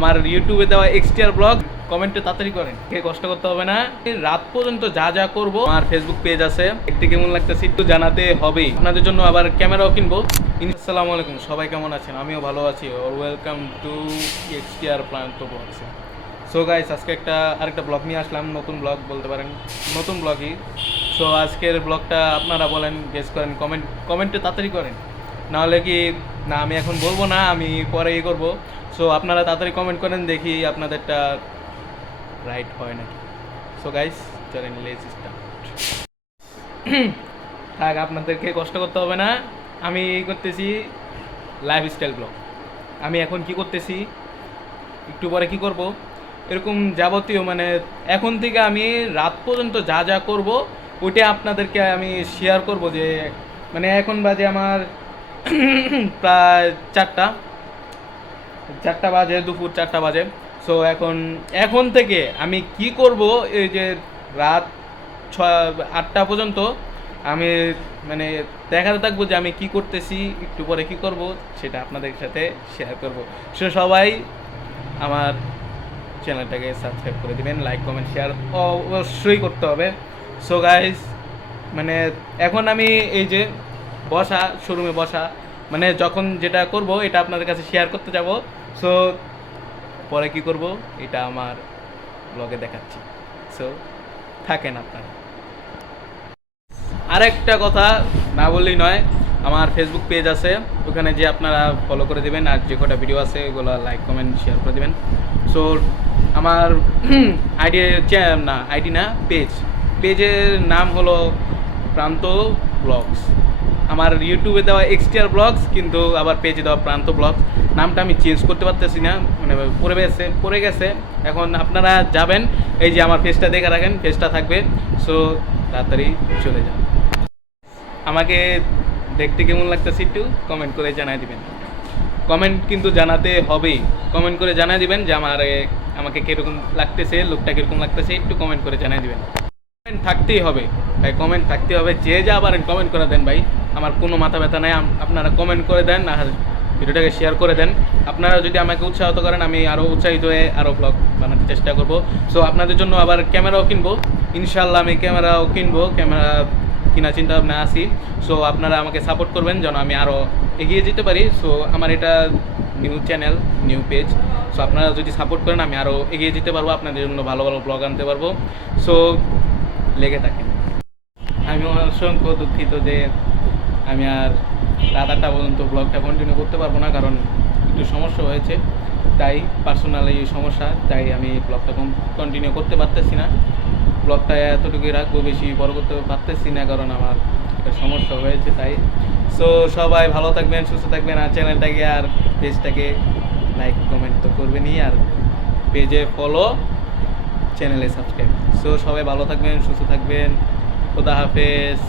আমার ইউটিউবে দেওয়া এক্সটিআর ব্লগ কমেন্টে তাড়াতাড়ি করেন, কষ্ট করতে হবে না। রাত পর্যন্ত যা যা করব আমার ফেসবুক পেজ আছে, দেখতে কেমন লাগতেছে একটু জানাতে হবেই। আপনাদের জন্য আবার ক্যামেরাও কিনবো। আসসালামু আলাইকুম, সবাই কেমন আছেন? আমিও ভালো আছি। ওয়েলকাম টু এক্সটিআর প্রান্ত ব্লগস। সো গাইস, আজকে আরেকটা ব্লগ নিয়ে আসলাম, নতুন ব্লগ বলতে পারেন, নতুন ব্লগই। সো আজকের ব্লগটা আপনারা বলেন, গেস করেন, কমেন্টে তাড়াতাড়ি করেন, নাহলে কি না আমি এখন বলবো না, আমি পরেই করব। সো আপনারা তাড়াতাড়ি কমেন্ট করেন, দেখি আপনাদেরটা রাইট হয় নাকি। সো গাইস, চলেন লেটস স্টার্ট। থাক, আপনাদেরকে কষ্ট করতে হবে না। আমি করতেছি লাইফস্টাইল ব্লগ। আমি এখন কি করতেছি, একটু পরে কি করব, এরকম যাবতীয় মানে এখন থেকে আমি রাত পর্যন্ত যা যা করব ওইটা আপনাদেরকে আমি শেয়ার করব। যে মানে এখন বাজে আমার প্রায় চারটা বাজে, দুপুর 4টা বাজে। সো এখন থেকে আমি কি করব, এই যে রাত 8টা পর্যন্ত আমি মানে দেখাতে থাকবো যে আমি কি করতেছি, একটু পরে কি করব সেটা আপনাদের সাথে শেয়ার করব। সো সবাই আমার চ্যানেলটাকে সাবস্ক্রাইব করে দিবেন, লাইক কমেন্ট শেয়ার অবশ্যই করতে হবে। সো গাইস, মানে এখন আমি এই যে শোরুমে বসা, মানে যখন যেটা করব এটা আপনাদের কাছে শেয়ার করতে যাব। সো পরে কি করব এটা আমার ব্লগে দেখাচ্ছি। সো থাকেন আপনারা। আরেকটা কথা না বললেই নয়, আমার ফেসবুক পেজ আছে, ওখানে যে আপনারা ফলো করে দেবেন, আর যে কটা ভিডিও আছে ওগুলো লাইক কমেন্ট শেয়ার করে দেবেন। সো আমার আইডি না, পেজের নাম হলো প্রান্ত ব্লগস। আমার ইউটিউবে দেওয়া এক্সটিআর ব্লগস, কিন্তু আবার পেজে দেওয়া প্রান্ত ব্লগস। নামটা আমি চেঞ্জ করতে পারতেছি না, মানে পড়ে গেছে। এখন আপনারা যাবেন, এই যে আমার পেজটা দেখে রাখেন, পেজটা থাকবে। সো তাড়াতাড়ি চলে যান। আমাকে দেখতে কেমন লাগতেছে একটু কমেন্ট করে জানাই দিবেন। কমেন্ট কিন্তু জানাতে হবেই, কমেন্ট করে জানাই দিবেন যে আমাকে কীরকম লাগতেছে, লোকটা কীরকম লাগতেছে, একটু কমেন্ট করে জানাই দিবেন। কমেন্ট থাকতেই হবে ভাই, কমেন্ট থাকতে হবে। যে যা পারেন কমেন্ট করে দেন ভাই, আমার কোনো মাথা ব্যথা নাই। আপনারা কমেন্ট করে দেন আর ভিডিওটাকে শেয়ার করে দেন। আপনারা যদি আমাকে উৎসাহিত করেন, আমি আরও উৎসাহিত হয়ে আরও ব্লগ বানাতে চেষ্টা করব। সো আপনাদের জন্য আবার ক্যামেরাও কিনবো, ইনশাল্লাহ আমি ক্যামেরাও কিনবো, ক্যামেরা কিনা চিন্তা ভাবনা আছি। সো আপনারা আমাকে সাপোর্ট করবেন যেন আমি আরও এগিয়ে যেতে পারি। সো আমার এটা new channel, new page. So আপনারা যদি সাপোর্ট করেন আমি আরও এগিয়ে যেতে পারবো, আপনাদের জন্য ভালো ভালো ব্লগ আনতে পারবো। সো লেগে থাকেন। আমি অসংখ্য দুঃখিত যে আমি আর রাত 8টা পর্যন্ত ব্লগটা কন্টিনিউ করতে পারবো না, কারণ একটু সমস্যা হয়েছে, তাই পার্সোনালি সমস্যা, তাই আমি ব্লগটা কন্টিনিউ করতে পারতেছি না। ব্লগটা এতটুকুই রাখবো, বেশি বড় করতে পারতেছি না, কারণ আমার একটা সমস্যা হয়েছে তাই। সো সবাই ভালো থাকবেন, সুস্থ থাকবেন, আর চ্যানেলটাকে আর পেজটাকে লাইক কমেন্ট তো করবেনই, আর পেজে ফলো, চ্যানেলে সাবস্ক্রাইব। সো সবাই ভালো থাকবেন, সুস্থ থাকবেন, খোদা হাফেজ।